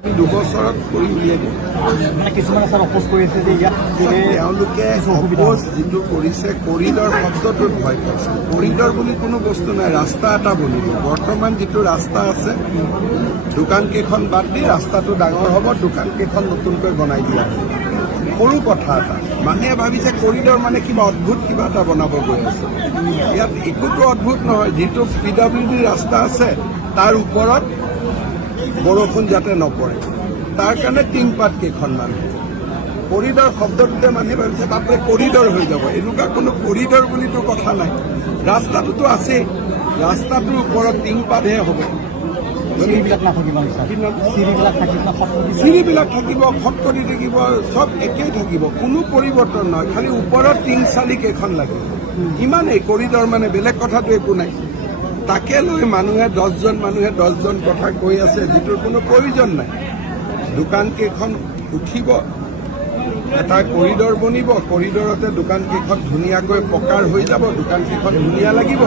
দুবছৰত কৰি উলিয়াই দিম। মানে কিছুমানে ছাৰ অপোজ কৰি আছে যে ইয়াত তেওঁলোকে অপোজ যিটো কৰিছে কৰিডৰ শব্দটোত ভয় খাইছে। কৰিডৰ বুলি কোনো বস্তু নাই, ৰাস্তা এটা বনিব। বৰ্তমান যিটো ৰাস্তা আছে দোকান কেইখন বাদ দি ৰাস্তাটো ডাঙৰ হ'ব, দোকান কেইখন নতুনকৈ বনাই দিয়া হ'ব। সৰু কথা এটা, মানুহে ভাবিছে কৰিডৰ মানে কিবা অদ্ভুত কিবা এটা বনাব গৈ আছে। ইয়াত একোতো অদ্ভুত নহয়। যিটো PWD ৰাস্তা আছে তাৰ ওপৰত বৰষুণ যাতে নপৰে তাৰ কাৰণে টিংপাত কেইখনমান। কৰিডৰ শব্দটোতে মানুহে ভাবিছে বাপৰে কৰিডৰ হৈ যাব। এনেকুৱা কোনো কৰিডৰ বুলিতো কথা নাই। ৰাস্তাটোতো আছেই, ৰাস্তাটোৰ ওপৰত টিংপাতহে হ'ব। চিৰিবিলাক নাথাকিব, চিৰিবিলাক থাকিব, খটখটি থাকিব, চব একেই থাকিব, কোনো পৰিৱৰ্তন নহয়। খালি ওপৰত টিং চালি কেইখন লাগিব, ইমানেই। কৰিডৰ মানে বেলেগ কথাটো একো নাই। তাকে লৈ মানুহে 10জন মানুহে 10জন কথা কৈ আছে, যিটোৰ কোনো প্ৰয়োজন নাই। দোকান কেইখন উঠিব, এটা কৰিডৰ বনিব, কৰিডৰতে দোকান কেইখন ধুনীয়াকৈ পকাৰ হৈ যাব, দোকান কেইখন ধুনীয়া লাগিব,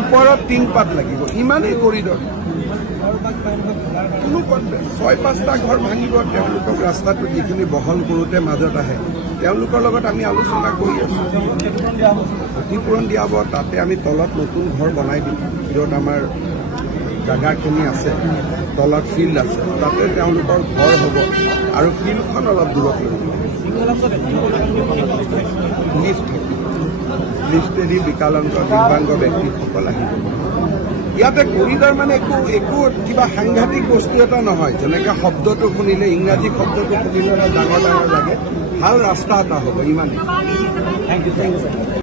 ওপৰত টিংপাত লাগিব, ইমানেই কৰিডৰ। কোনো 6-5টা ঘৰ ভাঙিব, তেওঁলোকক ৰাস্তাটো যিখিনি বহল কৰোঁতে মাজত আহে, তেওঁলোকৰ লগত আমি আলোচনা কৰি আছোঁ। ক্ষতিপূৰণ দিয়া হ'ব, তাতে আমি তলত নতুন ঘৰ বনাই দিম, য'ত আমাৰ জাগাখিনি আছে, তলত ফিল্ড আছে, তাতে তেওঁলোকৰ ঘৰ হ'ব আৰু ফিল্ডখন অলপ দূৰত লাগিব। লিফ্টেদি বিকলাংগ দিব্যাংগ ব্যক্তিসকল আহিব। ইয়াতে কৰিডৰ মানে একো কিবা সাংঘাতিক বস্তু এটা নহয়। যেনেকৈ শব্দটো শুনিলে, ইংৰাজী শব্দটো শুনিলে ডাঙৰ ডাঙৰ লাগে। ভাল ৰাস্তা এটা হ'ব, ইমানেই। Thank U.